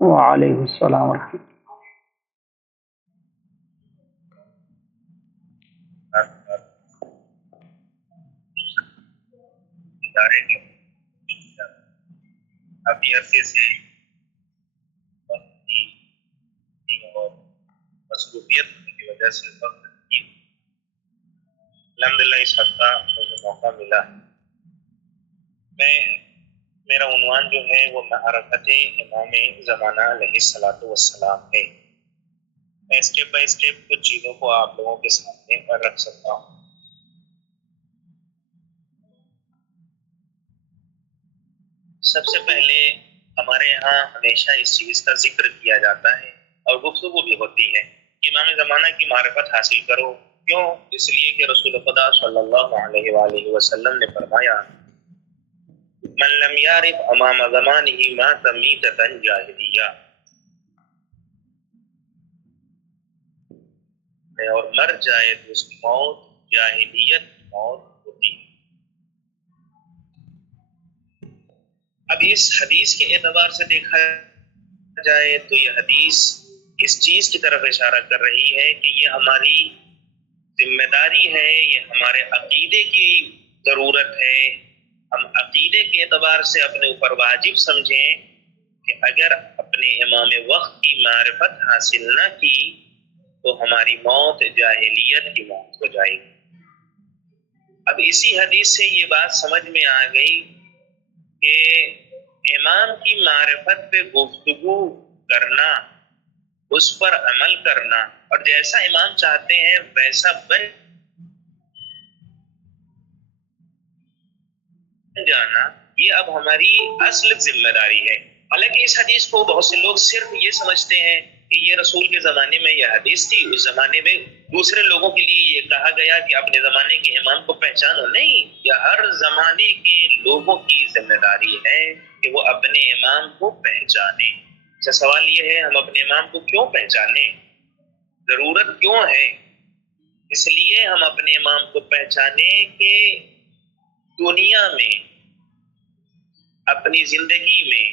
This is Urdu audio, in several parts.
وعلیکم السلام ورحمۃ ادارے کے کافی عرصے سے وقت کی اور مصروفیت کی وجہ سے وقت کی الحمدللہ اس ہفتہ مجھے موقع ملا. میرا عنوان جو ہے وہ معرفت امام زمانہ علیہ الصلوۃ والسلام ہے. میں اسٹیپ بائی اسٹیپ کچھ چیزوں کو آپ لوگوں کے سامنے رکھ سکتا ہوں. سب سے پہلے ہمارے یہاں ہمیشہ اس چیز کا ذکر کیا جاتا ہے اور گفتگو بھی ہوتی ہے کہ امام زمانہ کی معرفت حاصل کرو. کیوں؟ اس لیے کہ رسول خدا صلی اللہ علیہ وآلہ وسلم نے فرمایا من لم یعرف امام زمانہ مات میتۃ جاہلیہ، اور مر جائے تو اس کی موت جاہلیت کی موت ہوتی ہے. اب اس حدیث کے اعتبار سے دیکھا جائے تو یہ حدیث اس چیز کی طرف اشارہ کر رہی ہے کہ یہ ہماری ذمہ داری ہے، یہ ہمارے عقیدے کی ضرورت ہے. ہم عقیدے کے اعتبار سے اپنے اوپر واجب سمجھیں کہ اگر اپنے امام وقت کی معرفت حاصل نہ کی تو ہماری موت جاہلیت کی موت ہو جائے گی. اب اسی حدیث سے یہ بات سمجھ میں آ گئی کہ امام کی معرفت پہ گفتگو کرنا، اس پر عمل کرنا اور جیسا امام چاہتے ہیں ویسا بن جانا، یہ اب ہماری اصل ذمہ داری ہے. حالانکہ اس حدیث کو بہت سے لوگ صرف یہ سمجھتے ہیں کہ یہ رسول کے زمانے میں یہ حدیث تھی، اس زمانے میں دوسرے لوگوں کے لیے یہ کہا گیا کہ اپنے زمانے کے امام کو پہچانو. نہیں، یہ ہر زمانے کے لوگوں کی ذمہ داری ہے کہ وہ اپنے امام کو پہچانیں. اچھا، سوال یہ ہے ہم اپنے امام کو کیوں پہچانیں؟ ضرورت کیوں ہے؟ اس لیے ہم اپنے امام کو پہچانیں کہ دنیا میں، اپنی زندگی میں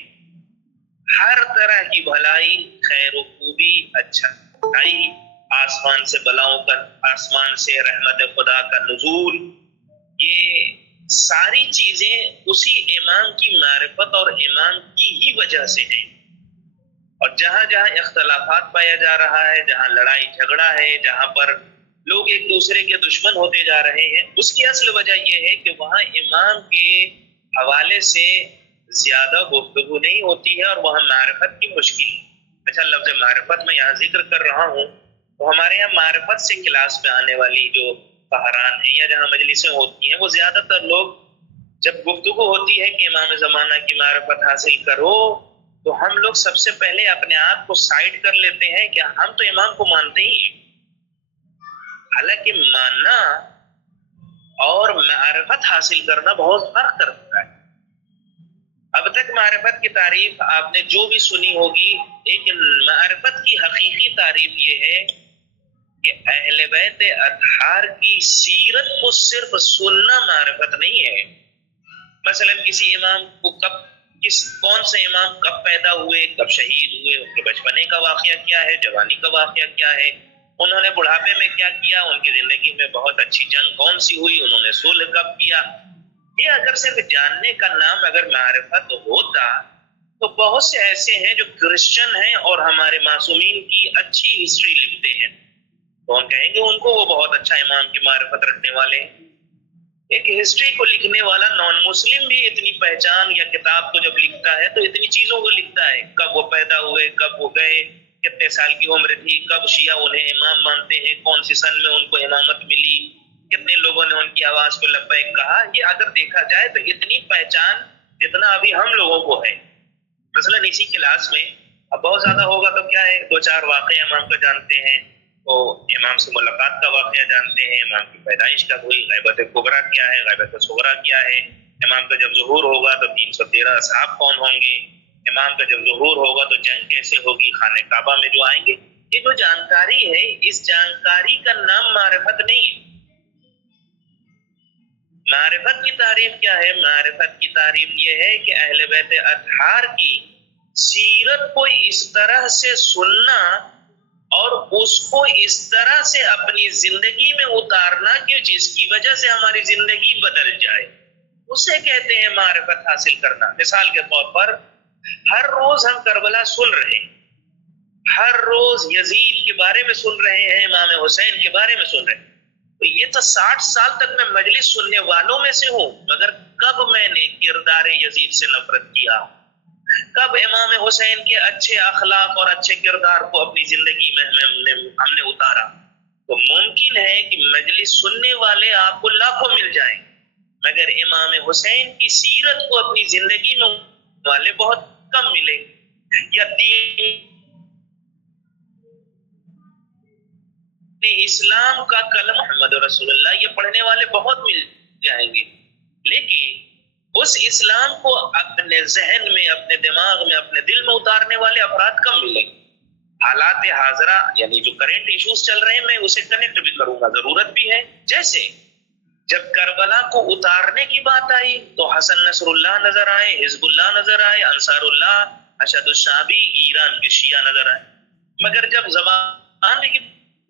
ہر طرح کی بھلائی، خیر و خوبی، اچھائی، آسمان سے بلاؤں کا، آسمان سے رحمت خدا کا نزول، یہ ساری چیزیں اسی امام کی معرفت اور امام کی ہی وجہ سے ہیں. اور جہاں جہاں اختلافات پایا جا رہا ہے، جہاں لڑائی جھگڑا ہے، جہاں پر لوگ ایک دوسرے کے دشمن ہوتے جا رہے ہیں، اس کی اصل وجہ یہ ہے کہ وہاں امام کے حوالے سے زیادہ گفتگو نہیں ہوتی ہے اور وہاں معرفت کی مشکل. اچھا، لفظ معرفت میں یہاں ذکر کر رہا ہوں تو ہمارے یہاں معرفت سے کلاس میں آنے والی جو قہران ہیں یا جہاں مجلسیں ہوتی ہیں، وہ زیادہ تر لوگ جب گفتگو ہوتی ہے کہ امام زمانہ کی معرفت حاصل کرو تو ہم لوگ سب سے پہلے اپنے آپ کو سائڈ کر لیتے ہیں کہ ہم تو امام کو مانتے ہی ہیں. حالانکہ ماننا اور معرفت حاصل کرنا بہت فرق کرتا ہے. اب تک معرفت کی تعریف آپ نے جو بھی سنی ہوگی، لیکن معرفت کی حقیقی تعریف یہ ہے کہ اہل بیت اطہار کی سیرت کو صرف سننا معرفت نہیں ہے. مثلا کسی امام کو کون سے امام کب پیدا ہوئے، کب شہید ہوئے، ان کے بچپنے کا واقعہ کیا ہے، جوانی کا واقعہ کیا ہے، انہوں نے بڑھاپے میں کیا کیا، ان کی زندگی میں بہت اچھی جنگ کون سی ہوئی، انہوں نے صلح کب کیا. یہ اگر صرف جاننے کا نام اگر معرفت ہوتا تو بہت سے ایسے ہیں جو کرسچن ہیں اور ہمارے معصومین کی اچھی ہسٹری لکھتے ہیں، تو ہم کہیں گے ان کو وہ بہت اچھا امام کی معرفت رکھنے والے ہیں. ایک ہسٹری کو لکھنے والا نان مسلم بھی اتنی پہچان یا کتاب کو جب لکھتا ہے تو اتنی چیزوں کو لکھتا ہے، کب وہ پیدا ہوئے، کب وہ گئے، کتنے سال کی عمر تھی، کب شیعہ انہیں امام مانتے ہیں، کون سی سن میں ان کو امامت ملی، کتنے لوگوں نے ان کی آواز کو لبیک کہا. یہ اگر دیکھا جائے تو اتنی پہچان جتنا ابھی ہم لوگوں کو ہے. مثلا اسی کلاس میں اب بہت زیادہ ہوگا تو کیا ہے، دو چار واقعے امام کا جانتے ہیں، تو امام سے ملاقات کا واقعہ جانتے ہیں، امام کی پیدائش کب ہوئی، غیبت کبریٰ کیا ہے، غیبت صغریٰ کیا ہے، امام کا جب ظہور ہوگا تو 313 اصحاب کون ہوں گے، امام کا جب ظہور ہوگا تو جنگ کیسے ہوگی، خانہ کعبہ میں جو آئیں گے. یہ جو جانکاری ہے، اس جانکاری کا نام معرفت نہیں ہے. معرفت کی تعریف کیا ہے؟ معرفت کی تعریف یہ ہے کہ اہل بیت اطہار کی سیرت کو اس طرح سے سننا اور اس کو اس طرح سے اپنی زندگی میں اتارنا کہ جس کی وجہ سے ہماری زندگی بدل جائے، اسے کہتے ہیں معرفت حاصل کرنا۔ مثال کے طور پر ہر روز ہم کربلا سن رہے ہیں، ہر روز یزید کے بارے میں سن رہے ہیں، امام حسین کے بارے میں سن رہے ہیں، تو یہ تو 60 سال تک میں مجلس سننے والوں میں سے ہوں، مگر کب میں نے کردار یزید سے نفرت کیا، کب امام حسین کے اچھے اخلاق اور اچھے کردار کو اپنی زندگی میں ہم نے اتارا؟ تو ممکن ہے کہ مجلس سننے والے آپ کو لاکھوں مل جائیں، مگر امام حسین کی سیرت کو اپنی زندگی میں والے بہت کم ملیں گے، یا دین اسلام کا کلمہ محمد رسول اللہ یہ پڑھنے والے بہت مل جائیں گے، لیکن اس اسلام کو اپنے ذہن میں، اپنے دماغ میں، اپنے دل میں اتارنے والے افراد کم ملیں گے۔ حالات حاضرہ یعنی جو کرنٹ ایشوز چل رہے ہیں میں اسے کنیکٹ بھی کروں گا، ضرورت بھی ہے۔ جیسے جب کربلا کو اتارنے کی بات آئی تو حسن نصر اللہ نظر آئے، حزب اللہ نظر آئے، انصار اللہ، اشد الشعبی، ایران کے شیعہ نظر آئے، مگر جب زبان کی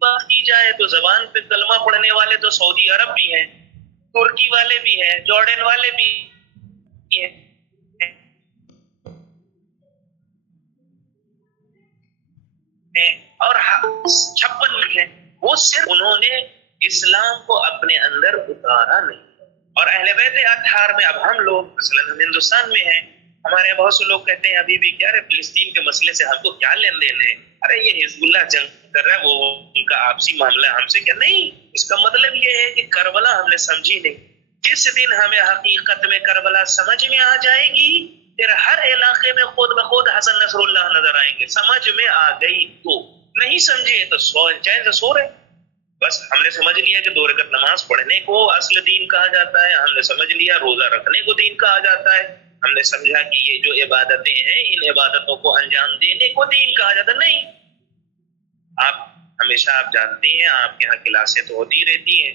بات کی جائے تو زبان پہ کلمہ پڑھنے والے تو سعودی عرب بھی ہیں، ترکی والے بھی ہیں، جارڈن والے بھی ہیں، اور 56 ملک ہیں، وہ صرف انہوں نے اسلام کو اپنے اندر اتارا نہیں۔ اور اہل بیت اطہار میں اب ہم لوگ مثلا ہم ہندوستان میں ہیں، ہمارے بہت سے لوگ کہتے ہیں ابھی بھی کیا رہے فلسطین کے مسئلے سے ہم کو کیا لین دین ہے، ارے یہ حزب اللہ جنگ کر رہا ہے، وہ ان کا آپسی معاملہ ہے، ہم سے کیا؟ نہیں، اس کا مطلب یہ ہے کہ کربلا ہم نے سمجھی نہیں۔ جس دن ہمیں حقیقت میں کربلا سمجھ میں آ جائے گی، پھر ہر علاقے میں خود بخود حسن نصر اللہ نظر آئیں گے۔ سمجھ میں آ گئی تو، نہیں سمجھے تو چین سے سو رہے۔ بس ہم نے سمجھ لیا کہ 2 رکعت نماز پڑھنے کو اصل دین کہا جاتا ہے، ہم نے سمجھ لیا روزہ رکھنے کو دین کہا جاتا ہے، ہم نے سمجھا کہ یہ جو عبادتیں ہیں ان عبادتوں کو انجام دینے کو دین کہا جاتا ہے۔ نہیں، آپ ہمیشہ آپ جانتے ہیں آپ کے یہاں کلاسیں تو ہوتی رہتی ہیں،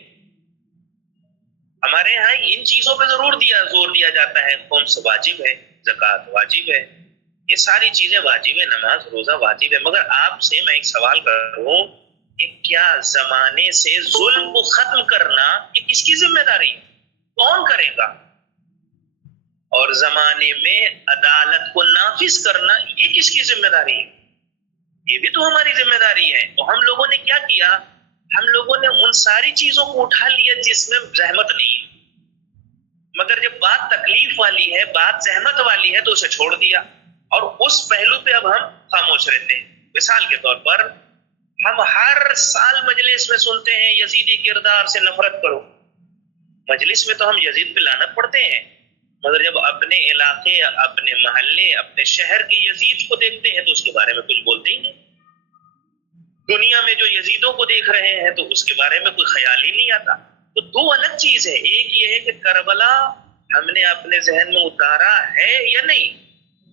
ہمارے یہاں ان چیزوں پہ ضرور زور دیا جاتا ہے، خمس واجب ہے، زکوٰۃ واجب ہے، یہ ساری چیزیں واجب ہے، نماز روزہ واجب ہے، مگر آپ سے میں ایک سوال کروں کہ کیا زمانے سے ظلم کو ختم کرنا یہ کس کی ذمہ داری ہے؟ کون کرے گا؟ اور زمانے میں عدالت کو نافذ کرنا یہ کس کی ذمہ داری ہے؟ یہ بھی تو ہماری ذمہ داری ہے۔ تو ہم لوگوں نے کیا کیا؟ ہم لوگوں نے ان ساری چیزوں کو اٹھا لیا جس میں زحمت نہیں ہے، مگر جب بات تکلیف والی ہے، بات زحمت والی ہے تو اسے چھوڑ دیا، اور اس پہلو پہ اب ہم خاموش رہتے ہیں۔ مثال کے طور پر ہم ہر سال مجلس میں سنتے ہیں یزیدی کردار سے نفرت کرو، مجلس میں تو ہم یزید پہ لعنت پڑھتے ہیں، مگر جب اپنے علاقے، اپنے محلے، اپنے شہر کے یزید کو دیکھتے ہیں تو اس کے بارے میں کچھ بولتے ہی نہیں۔ دنیا میں جو یزیدوں کو دیکھ رہے ہیں تو اس کے بارے میں کوئی خیال ہی نہیں آتا۔ تو 2 الگ چیز ہے، ایک یہ ہے کہ کربلا ہم نے اپنے ذہن میں اتارا ہے یا نہیں،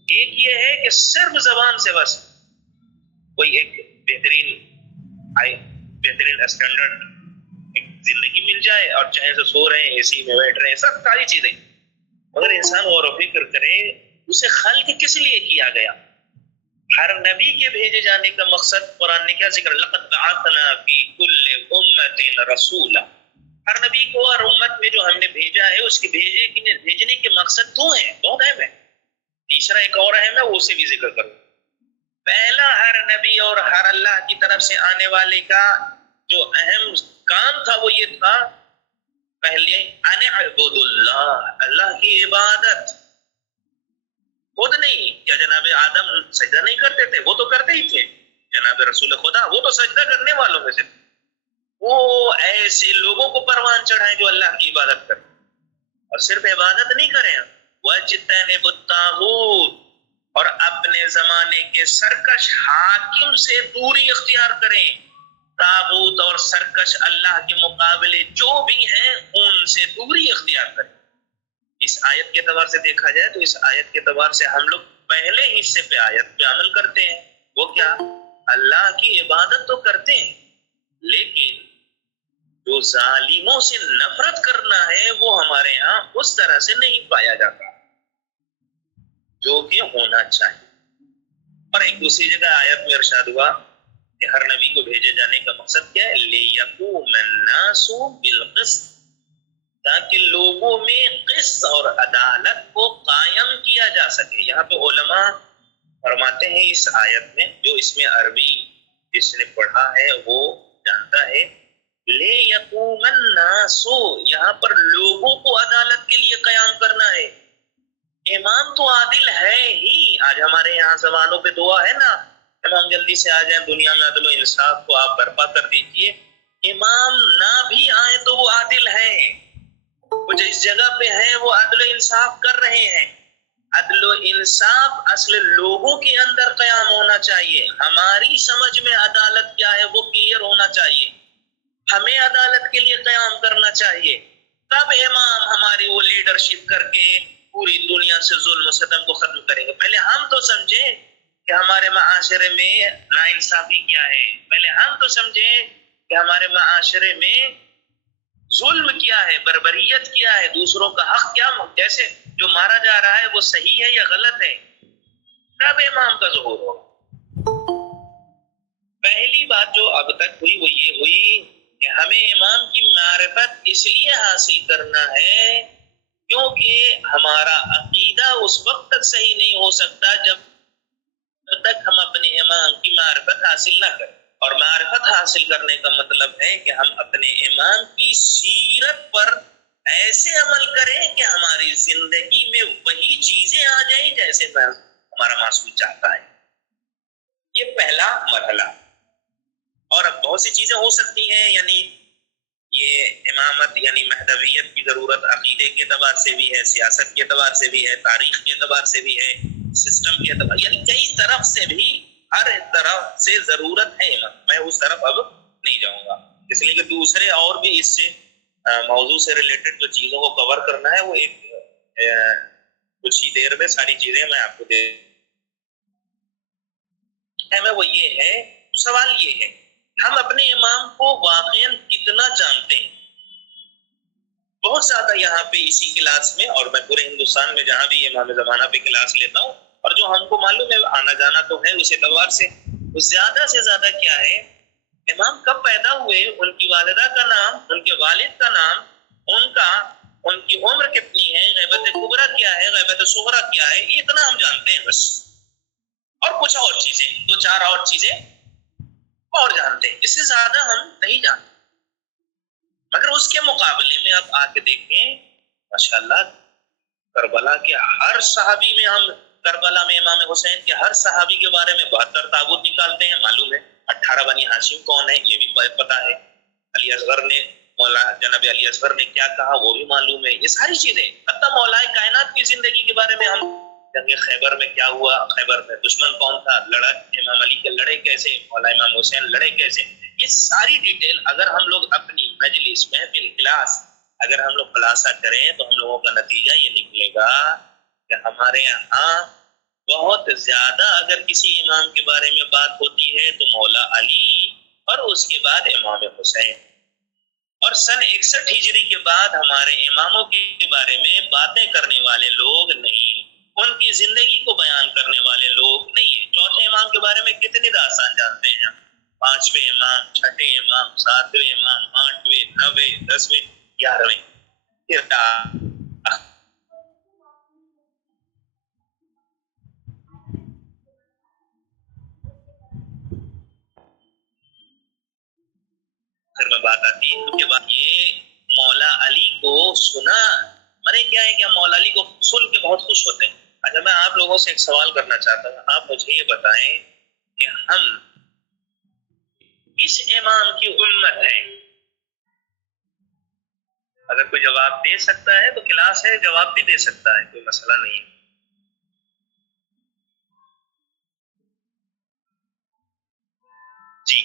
ایک یہ ہے کہ صرف زبان سے بس کوئی ایک بہترین اسٹینڈرڈ ایک زندگی مل جائے اور چاہے سے سو رہے ہیں، اے سی میں بیٹھ رہے ہیں، سب ساری چیزیں، مگر انسان غور و فکر کرے اسے خلق کس لیے کیا گیا؟ ہر نبی کے بھیجے جانے کا مقصد قرآن نے کیا ذکر؟ لقد بعثنا فی کل امۃ رسولا، ہر نبی کو اور امت میں جو ہم نے بھیجا ہے اس کے بھیجنے کے مقصد 2 ہیں، 2 اہم ہیں، تیسرا ایک اور اہم ہے وہ اسے بھی ذکر کروں۔ پہلا، ہر نبی اور ہر اللہ کی طرف سے آنے والے کا جو اہم کام تھا وہ یہ تھا، پہلے ان اعبدوا اللہ، اللہ کی عبادت، خود نہیں۔ کیا جناب آدم سجدہ نہیں کرتے تھے؟ وہ تو کرتے ہی تھے۔ جناب رسول خدا وہ تو سجدہ کرنے والوں میں سے، وہ ایسے لوگوں کو پروان چڑھائیں جو اللہ کی عبادت کریں، اور صرف عبادت نہیں کریں، وَاجْتَنِبُوا الطَّاغُوتَ، اور اپنے زمانے کے سرکش حاکم سے دوری اختیار کریں۔ طاغوت اور سرکش اللہ کے مقابلے جو بھی ہیں ان سے دوری اختیار کریں۔ اس آیت کے اعتبار سے دیکھا جائے تو اس آیت کے اعتبار سے ہم لوگ پہلے حصے پہ آیت پہ عمل کرتے ہیں، وہ کیا؟ اللہ کی عبادت تو کرتے ہیں، لیکن جو ظالموں سے نفرت کرنا ہے وہ ہمارے ہاں اس طرح سے نہیں پایا جاتا جو کہ ہونا چاہیے۔ اور ایک دوسری جگہ آیت میں ارشاد ہوا کہ ہر نبی کو بھیجے جانے کا مقصد کیا ہے؟ لِيَقُومَ النَّاسُ بِالْقِسْطِ، تاکہ لوگوں میں قسط اور عدالت کو قائم کیا جا سکے۔ یہاں پہ علماء فرماتے ہیں اس آیت میں، جو اس میں عربی جس نے پڑھا ہے وہ جانتا ہے، لِيَقُومَ النَّاسُ یہاں پر لوگوں کو عدالت کے لیے قیام کرنا ہے۔ امام تو عادل ہے ہی، آج ہمارے یہاں زبانوں پہ دعا ہے نا، امام جلدی سے آ جائیں، دنیا میں عدل و انصاف کو آپ برپا کر دیجئے۔ امام نہ بھی آئے تو وہ عادل ہیں، وہ جس جگہ پہ ہیں وہ عدل و انصاف کر رہے ہیں۔ عدل و انصاف اصل لوگوں کے اندر قیام ہونا چاہیے۔ ہماری سمجھ میں عدالت کیا ہے وہ کلیئر ہونا چاہیے، ہمیں عدالت کے لیے قیام کرنا چاہیے، تب امام ہماری وہ لیڈرشپ کر کے پوری دنیا سے ظلم و ستم کو ختم کریں گے۔ پہلے ہم تو سمجھیں کہ ہمارے معاشرے میں ناانصافی کیا ہے، پہلے ہم تو سمجھیں کہ ہمارے معاشرے میں ظلم کیا ہے، بربریت کیا ہے، دوسروں کا حق کیا، جیسے جو مارا جا رہا ہے وہ صحیح ہے یا غلط ہے، تب امام کا ظہور ہو۔ پہلی بات جو اب تک ہوئی وہ یہ ہوئی کہ ہمیں امام کی معرفت اس لیے حاصل کرنا ہے کیونکہ ہمارا عقیدہ اس وقت تک صحیح نہیں ہو سکتا جب تک ہم اپنے امام کی معرفت حاصل نہ کریں۔ اور معرفت حاصل کرنے کا مطلب ہے کہ ہم اپنے امام کی سیرت پر ایسے عمل کریں کہ ہماری زندگی میں وہی چیزیں آ جائیں جیسے ہمارا معصوم چاہتا ہے۔ یہ پہلا مرحلہ۔ اور اب بہت سی چیزیں ہو سکتی ہیں، یعنی یہ امامت یعنی مہدویت کی ضرورت عقیدے کے اعتبار سے بھی ہے، سیاست کے اعتبار سے بھی ہے، تاریخ کے اعتبار سے بھی ہے، سسٹم کے اعتبار، یعنی کئی طرف سے بھی، ہر طرف سے ضرورت ہے امام۔ میں اس طرف اب نہیں جاؤں گا، اس لیے کہ دوسرے اور بھی اس سے موضوع سے ریلیٹڈ جو چیزوں کو کور کرنا ہے وہ ایک کچھ ہی دیر میں ساری چیزیں میں آپ کو دے وہ یہ ہے، سوال یہ ہے ہم اپنے امام کو واقعاً کتنا جانتے ہیں؟ بہت زیادہ یہاں پہ اسی کلاس میں، اور میں پورے ہندوستان میں جہاں بھی امام زمانہ پہ کلاس لیتا ہوں، اور جو ہم کو معلوم ہے آنا جانا تو ہے اس اعتبار سے زیادہ کیا ہے، امام کب پیدا ہوئے، ان کی والدہ کا نام، ان کے والد کا نام، ان کی عمر کتنی ہے، غیبت کبریٰ کیا ہے، غیبت صغریٰ کیا ہے، یہ اتنا ہم جانتے ہیں بس، اور کچھ اور چیزیں، دو چار اور چیزیں اور جانتے ہیں، اس سے زیادہ ہم نہیں جانتے۔ مگر اس کے مقابلے میں آپ آ کے دیکھیں ماشاءاللہ کربلا کے ہر صحابی میں، ہم کربلا میں امام حسین کے ہر صحابی کے بارے میں 72 تابوت نکالتے ہیں، معلوم ہے 18 بنی ہاشم کون ہے یہ بھی پتا ہے، علی اصغر نے، مولا جناب علی اصغر نے کیا کہا وہ بھی معلوم ہے، یہ ساری چیزیں، حتی مولا کائنات کی زندگی کے بارے میں، ہم جنگ خیبر میں کیا ہوا، خیبر میں دشمن کون تھا، لڑا امام علی کے لڑے کیسے، مولا امام حسین لڑے کیسے، یہ ساری ڈیٹیل اگر ہم لوگ اپنی مجلس محفل کلاس اگر ہم لوگ خلاصہ کریں تو ہم لوگوں کا نتیجہ یہ نکلے گا کہ ہمارے یہاں بہت زیادہ اگر کسی امام کے بارے میں بات ہوتی ہے تو مولا علی اور اس کے بعد امام حسین، اور سن 61 ہجری کے بعد ہمارے اماموں کے بارے میں باتیں کرنے والے لوگ نہیں، ان کی زندگی کو بیان کرنے والے لوگ نہیں ہیں۔ چوتھے امام کے بارے میں کتنی داستان جانتے ہیں، 5ویں امام، 6ٹھے امام، 7ویں امام، 8ویں، 9ویں، 10ویں، 11ویں، پھر میں بات آتی ہے اس کے بعد یہ مولا علی کو سنا، میں کیا ہے کہ مولا علی کو سن کے بہت خوش ہوتے ہیں۔ اچھا میں آپ لوگوں سے ایک سوال کرنا چاہتا ہوں، آپ مجھے یہ بتائیں کہ ہم کس امام کی امت ہیں؟ اگر کوئی جواب دے سکتا ہے تو کلاس ہے، جواب بھی دے سکتا ہے، کوئی مسئلہ نہیں ہے۔ جی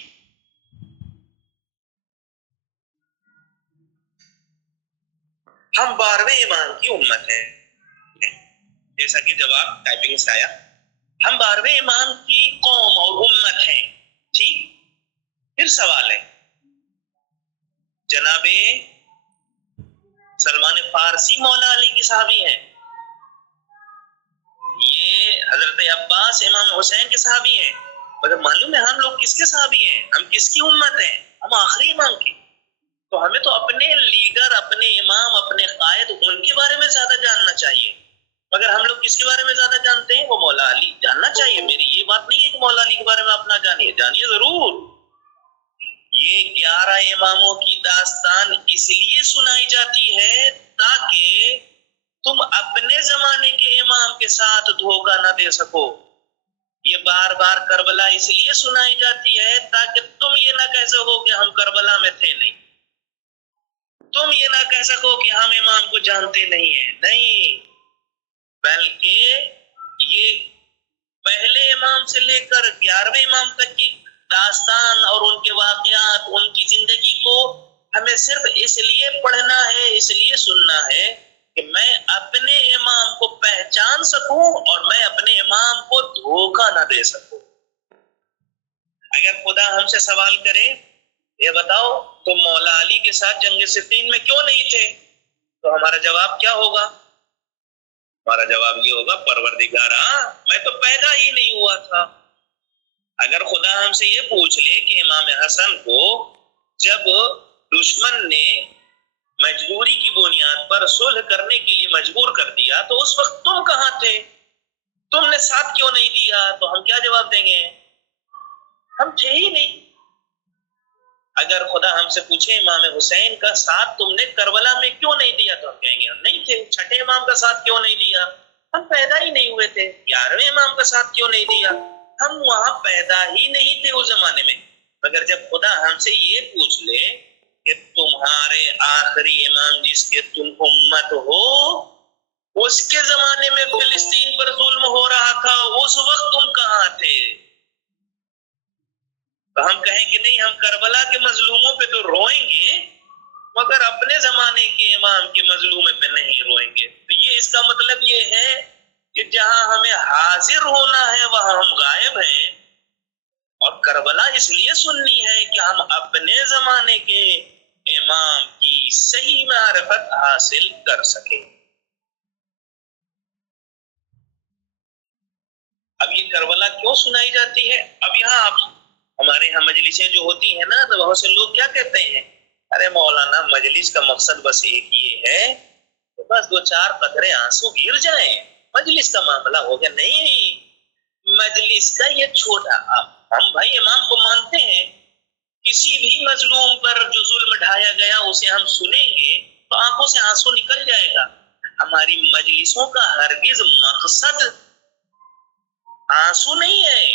ہم 12ویں امام کی امت ہیں، جیسا کہ جواب ٹائپنگ سے آیا، ہم 12ویں امام کی قوم اور امت ہیں، ٹھیک۔ پھر سوال ہے جناب سلمان فارسی مولا علی کی صحابی ہیں، یہ حضرت عباس امام حسین کے صحابی ہیں، مگر معلوم ہے ہم لوگ کس کے صحابی ہیں، ہم کس کی امت ہیں؟ ہم آخری امام کی. تو ہمیں تو اپنے لیڈر، اپنے امام، اپنے قائد، ان کے بارے میں زیادہ جاننا چاہیے. مگر ہم لوگ کس کے بارے میں زیادہ جانتے ہیں؟ وہ مولا علی. جاننا چاہیے، میری یہ بات نہیں ہے کہ مولا علی کے بارے میں اپنا جانیے، جانیے ضرور. یہ 11 اماموں کی داستان اس لیے سنائی جاتی ہے تاکہ تم اپنے زمانے کے امام کے ساتھ دھوکہ نہ دے سکو. یہ بار بار کربلا اس لیے سنائی جاتی ہے تاکہ تم یہ نہ کہہ سکو کہ ہم کربلا میں تھے نہیں. تم یہ نہ کہہ سکو کہ ہم امام کو جانتے نہیں ہیں. نہیں، بلکہ یہ پہلے امام سے لے کر 11ویں امام تک کی داستان اور ان کے واقعات، ان کی زندگی کو ہمیں صرف اس لیے پڑھنا ہے، اس لیے سننا ہے کہ میں اپنے امام کو پہچان سکوں اور میں اپنے امام کو دھوکہ نہ دے سکوں. اگر خدا ہم سے سوال کرے یہ بتاؤ تم مولا علی کے ساتھ جنگ صفین میں کیوں نہیں تھے، تو ہمارا جواب کیا ہوگا؟ ہمارا جواب یہ ہوگا پروردگارا میں تو پیدا ہی نہیں ہوا تھا. اگر خدا ہم سے یہ پوچھ لے کہ امام حسن کو جب دشمن نے مجبوری کی بنیاد پر صلح کرنے کے لیے مجبور کر دیا تو اس وقت تم کہاں تھے، تم نے ساتھ کیوں نہیں دیا، تو ہم کیا جواب دیں گے؟ ہم تھے ہی نہیں. اگر خدا ہم سے پوچھے امام حسین کا ساتھ تم نے کربلا میں کیوں نہیں دیا، تو ہم کہیں گے ہم نہیں تھے. چھٹے امام کا ساتھ کیوں نہیں دیا، ہم پیدا ہی نہیں ہوئے تھے. 11ویں امام کا ساتھ کیوں نہیں دیا، ہم وہاں پیدا ہی نہیں تھے اس زمانے میں. مگر جب خدا ہم سے یہ پوچھ لے کہ تمہارے آخری امام جس کے تم امت ہو اس کے زمانے میں فلسطین پر ظلم ہو رہا تھا، اس وقت تم کہاں تھے، تو ہم کہیں کہ نہیں ہم کربلا کے مظلوموں پہ تو روئیں گے مگر اپنے زمانے کے امام کے مظلومے پہ نہیں روئیں گے. تو یہ اس کا مطلب یہ ہے کہ جہاں ہمیں حاضر ہونا ہے وہاں ہم غائب ہیں، اور کربلا اس لیے سننی ہے کہ ہم اپنے زمانے کے امام کی صحیح معرفت حاصل کر سکیں. اب یہ کربلا کیوں سنائی جاتی ہے؟ اب یہاں آپ ہمارے یہاں مجلسیں جو ہوتی ہیں نا تو بہت سے لوگ کیا کہتے ہیں، ارے مولانا مجلس کا مقصد بس ایک یہ ہے کہ بس 2-4 قطرے آنسو گر جائیں، مجلس کا معاملہ ہو گیا. نہیں، مجلس کا یہ چھوٹا، ہم بھائی امام کو مانتے ہیں، کسی بھی مظلوم پر جو ظلم ڈھایا گیا اسے ہم سنیں گے تو آنکھوں سے آنسو نکل جائے گا. ہماری مجلسوں کا ہرگز مقصد آنسو نہیں ہے،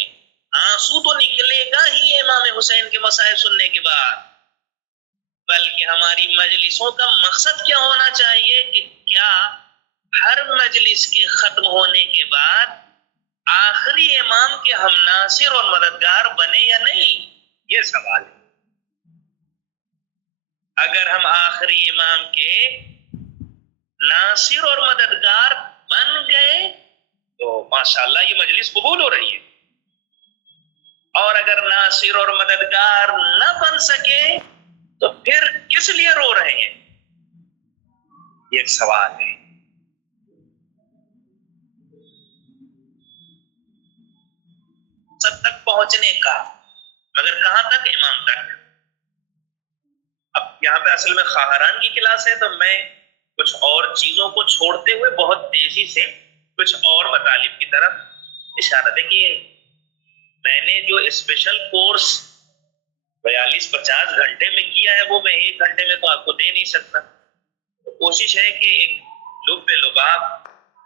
آنسو تو نکلے گا ہی امام حسین کے مسائل سننے کے بعد، بلکہ ہماری مجلسوں کا مقصد کیا ہونا چاہیے کہ کیا ہر مجلس کے ختم ہونے کے بعد آخری امام کے ہم ناصر اور مددگار بنے یا نہیں، یہ سوال ہے. اگر ہم آخری امام کے ناصر اور مددگار بن گئے تو ماشاءاللہ یہ مجلس قبول ہو رہی ہے، اور اگر ناصر اور مددگار نہ بن سکے تو پھر کس لیے رو رہے ہیں، یہ ایک سوال ہے. سب تک پہنچنے کا، مگر کہاں تک؟ امام تک. اب یہاں پہ اصل میں خواہران کی کلاس ہے تو میں کچھ اور چیزوں کو چھوڑتے ہوئے بہت تیزی سے کچھ اور مطالب کی طرف اشارہ ہے کہ میں نے جو اسپیشل کورس 42-50 گھنٹے میں کیا ہے وہ میں 1 گھنٹے میں تو آپ کو دے نہیں سکتا. کوشش ہے کہ ایک لب لباب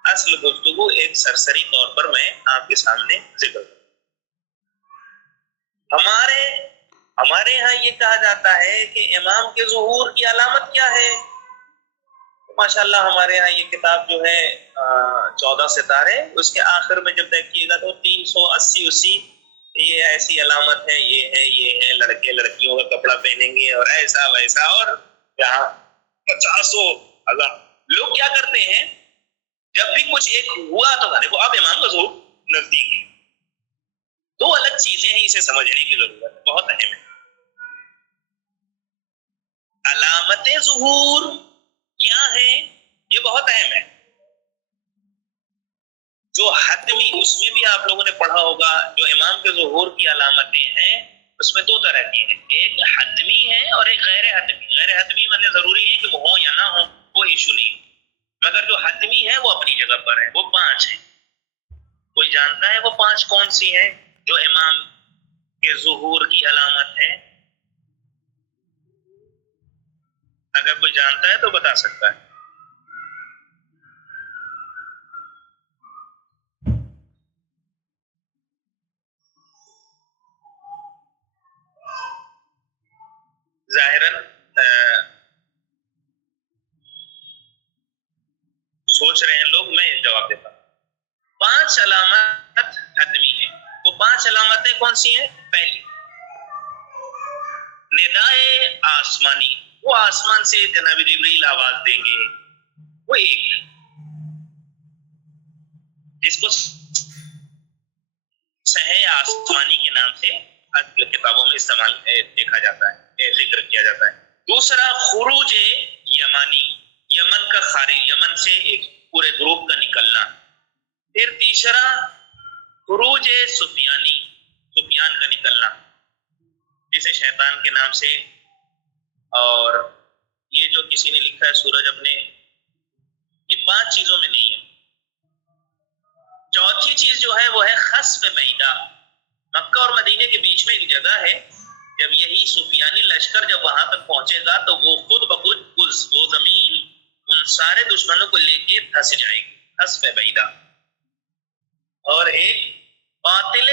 اصل گفتگو ایک سرسری طور پر میں آپ کے سامنے ذکر کروں. ہمارے ہاں یہ کہا جاتا ہے کہ امام کے ظہور کی علامت کیا ہے. ماشاءاللہ ہمارے ہاں یہ کتاب جو ہے 14 ستارے، اس کے آخر میں جب دیکھیے گا تو 380 یہ ایسی علامت ہے، یہ ہے لڑکے لڑکیوں کا کپڑا پہنیں گے اور ایسا ویسا، اور یہاں 50,000 لوگ کیا کرتے ہیں جب بھی کچھ ایک ہوا تو دیکھو اب امام کا ظہور نزدیک ہے. 2 الگ چیزیں ہیں، اسے سمجھنے کی ضرورت ہے، بہت اہم ہے. علامت ظہور کیا ہے یہ بہت اہم ہے. جو حتمی، اس میں بھی آپ لوگوں نے پڑھا ہوگا جو امام کے ظہور کی علامتیں ہیں اس میں دو طرح کی ہیں، ایک حتمی ہے اور ایک غیر حتمی۔ غیر حتمی مطلب ضروری ہے کہ وہ ہو یا نہ ہو، وہ ایشو نہیں، مگر جو حتمی ہے وہ اپنی جگہ پر ہے، وہ 5 ہیں۔ کوئی جانتا ہے وہ 5 کون سی ہیں جو امام کے ظہور کی علامت ہے؟ اگر کوئی جانتا ہے تو بتا سکتا ہے۔ ظاہراً سوچ رہے ہیں لوگ، میں جواب دیتا ہوں۔ 5 علامات حتمی ہیں۔ وہ 5 علامتیں کون سی ہیں؟ پہلی، ندائے آسمانی، وہ آسمان سے جناب جبریل آواز دیں گے، وہ ایک، جس کو سہے آسمانی کے نام سے کتابوں میں استعمال دیکھا جاتا ہے، ذکر کیا جاتا ہے۔ دوسرا، خروج یمانی، یمن کا خارج، یمن سے ایک پورے گروپ کا نکلنا۔ پھر تیسرا، خروج سفیانی، سفیان کا نکلنا، جسے شیطان کے نام سے، اور یہ جو کسی نے لکھا ہے سورج اپنے، یہ 5 چیزوں میں نہیں ہے۔ چوتھی چیز جو ہے وہ ہے خسف معدہ۔ مکہ اور مدینے کے بیچ میں ایک جگہ ہے، جب یہی سفیانی لشکر جب وہاں تک پہنچے گا تو وہ خود بخود وہ زمین ان سارے دشمنوں کو لے کے دھس جائے گی، خسف معدہ۔ اور ایک قتل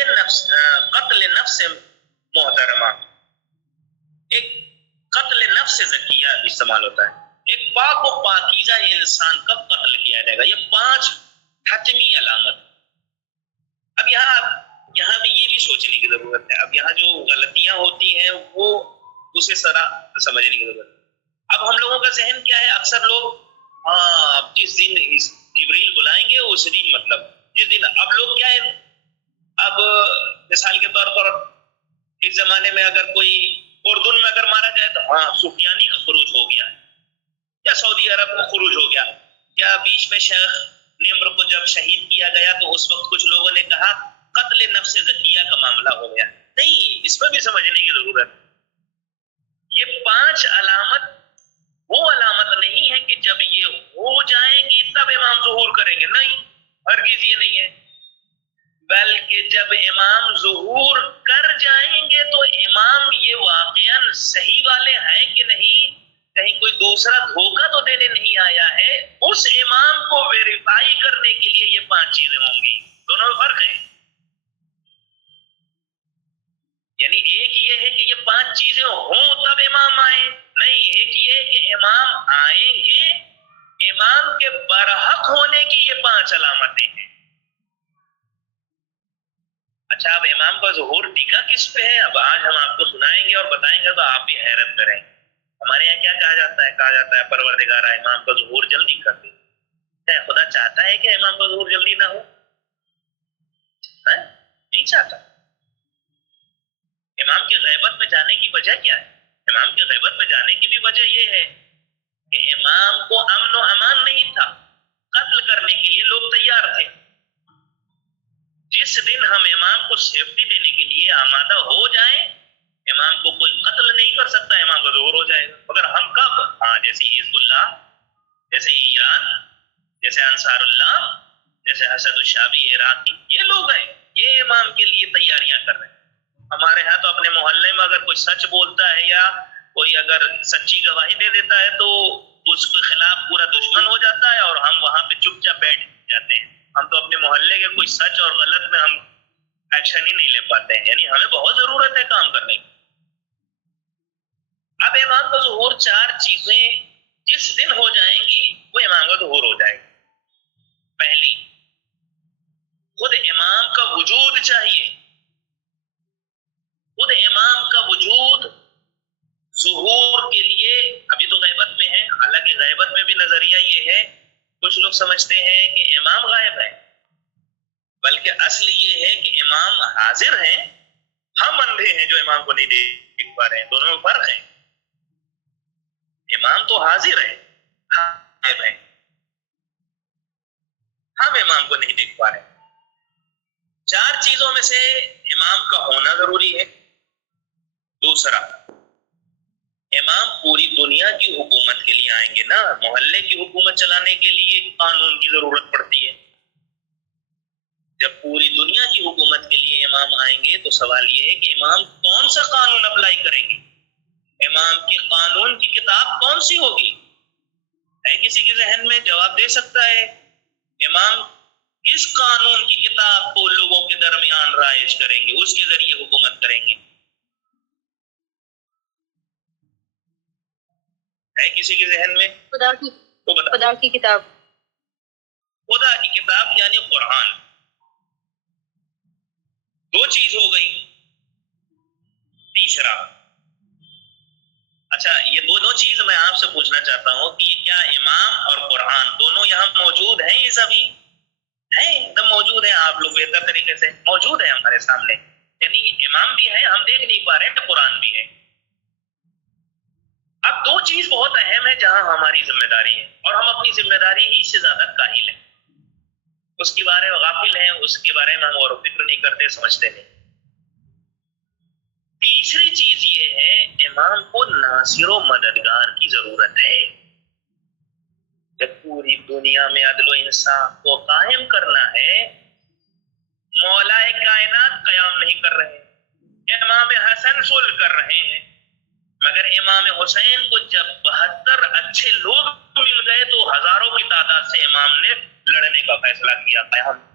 نفس محترمہ، ایک قتل نفس زکیہ استعمال ہوتا ہے، ایک پاک و پاکیزہ انسان کا قتل کیا جائے گا۔ یہ 5 حتمی علامت۔ اب یہاں بھی یہ بھی سوچنے کی ضرورت ہے، اب یہاں جو غلطیاں ہوتی ہیں وہ اسے سمجھنے کی ضرورت ہے۔ اب ہم لوگوں کا ذہن کیا ہے، اکثر لوگ جس دن جبریل بلائیں گے اس دن، مطلب جس دن، اب لوگ کیا ہے، اب مثال کے طور پر اس زمانے میں اگر کوئی اردن میں اگر مارا جائے تو سفیانی کا خروج ہو گیا، یا سعودی عرب کا خروج ہو گیا، یا بیچ میں شیخ نمر کو جب شہید کیا گیا تو اس وقت کچھ لوگوں نے کہا قتل نفس زکیہ کا معاملہ ہو گیا۔ نہیں، اس میں بھی سمجھنے کی ضرورت ہے۔ یہ 5 علامت وہ علامت نہیں ہے کہ جب یہ ہو جائیں گی تب امام ظہور کریں گے، نہیں، ہرگز یہ نہیں ہے، بلکہ جب امام ظہور کر جائیں گے تو امام یہ واقعاً صحیح والے ہیں کہ نہیں، کہیں کوئی دوسرا دھوکہ تو دینے نہیں آیا ہے، اس امام کو ویریفائی کرنے کے لیے یہ 5 چیزیں ہوں گی۔ دونوں میں فرق ہے، یعنی ایک یہ ہے کہ یہ 5 چیزیں ہوں تب امام آئیں، نہیں، ایک یہ ہے کہ امام آئیں گے، امام کے برحق ہونے کی یہ 5 علامتیں ہیں۔ اچھا، اب امام کا ظہور ٹیکا کس پہ ہے؟ اب آج ہم آپ کو سنائیں گے اور بتائیں گے تو آپ بھی حیرت میں رہیں گے۔ ہمارے یہاں کیا کہا جاتا ہے پروردگارہ امام کا ظہور جلدی کر دے۔ کیا خدا چاہتا ہے کہ امام کا ظہور جلدی نہ ہو؟ نہیں چاہتا۔ امام کی غیبت میں جانے کی وجہ کیا ہے؟ امام کی غیبت میں جانے کی بھی وجہ یہ ہے کہ امام کو امن و امان نہیں تھا، قتل کرنے کے لیے لوگ تیار تھے۔ جس دن ہم امام کو سیفٹی دینے کے لیے آمادہ ہو جائیں، امام کو کوئی قتل نہیں کر سکتا، امام کا ظہور ہو جائے گا۔ مگر ہم کب؟ جیسے حزب اللہ، جیسے ایران، جیسے انصار اللہ، جیسے حسد الشعبی عراقی، یہ لوگ ہیں، یہ امام کے لیے تیاریاں کر رہے ہیں۔ ہمارے ہاں تو اپنے محلے میں اگر کوئی سچ بولتا ہے یا کوئی اگر سچی گواہی دے دیتا ہے تو اس کے خلاف پورا دشمن ہو جاتا ہے، اور ہم وہاں پہ چپ چاپ بیٹھ جاتے ہیں۔ ہم تو اپنے محلے کے کوئی سچ اور غلط میں ہم ایکشن ہی نہیں لے پاتے ہیں، یعنی ہمیں بہت ضرورت ہے کام کرنے کی۔ اب امام کا ظہور 4 چیزیں جس دن ہو جائیں گی وہ امام کا ظہور ہو جائے گا۔ پہلی، خود امام کا وجود چاہیے، خود امام کا وجود ظہور کے لیے۔ ابھی تو غیبت میں ہے، حالانکہ غیبت میں بھی نظریہ یہ ہے، کچھ لوگ سمجھتے ہیں کہ امام غائب ہے، بلکہ اصل یہ ہے کہ امام حاضر ہیں، ہم اندھے ہیں جو امام کو نہیں دیکھ پا رہے ہیں، دونوں میں فرق ہے۔ امام تو حاضر ہے، غائب ہے، ہم امام کو نہیں دیکھ پا رہے ہیں۔ 4 چیزوں میں سے امام کا ہونا ضروری ہے. دوسرا، امام پوری دنیا کی حکومت کے لیے آئیں گے نا. محلے کی حکومت چلانے کے لیے قانون کی ضرورت پڑتی ہے. جب پوری دنیا کی حکومت کے لیے امام آئیں گے تو سوال یہ ہے کہ امام کون سا قانون اپلائی کریں گے؟ امام کی قانون کی کتاب کون سی ہوگی؟ ہے کسی کے ذہن میں؟ جواب دے سکتا ہے؟ امام کس قانون کی کتاب کو لوگوں کے درمیان رائج کریں گے، اس کے ذریعے حکومت کریں گے؟ ہے کسی کے ذہن میں؟ خدا کی کتاب. خدا کی کتاب یعنی قرآن. 2 چیز ہو گئی. تیسرا، اچھا یہ دونوں چیز میں آپ سے پوچھنا چاہتا ہوں کہ یہ کیا امام اور قرآن دونوں یہاں موجود ہیں؟ یہ سبھی ہیں، ایک دم موجود ہیں. آپ لوگ بہتر طریقے سے موجود ہیں ہمارے سامنے. یعنی امام بھی ہے، ہم دیکھ نہیں پا رہے ہیں، قرآن بھی ہے. اب 2 چیز بہت اہم ہے جہاں ہماری ذمہ داری ہے، اور ہم اپنی ذمہ داری ہی سے زیادہ کاہل ہیں، اس کے بارے میں غافل ہیں، اس کے بارے میں ہم غور و فکر نہیں کرتے، سمجھتے نہیں. تیسری چیز یہ ہے، امام کو ناصر و مددگار کی ضرورت ہے. جب پوری دنیا میں عدل و انصاف کو قائم کرنا ہے، مولا کائنات قیام نہیں کر رہے، امام حسن صلح کر رہے ہیں، مگر امام حسین کو جب 72 اچھے لوگ مل گئے تو ہزاروں کی تعداد سے امام نے لڑنے کا فیصلہ کیا. قیام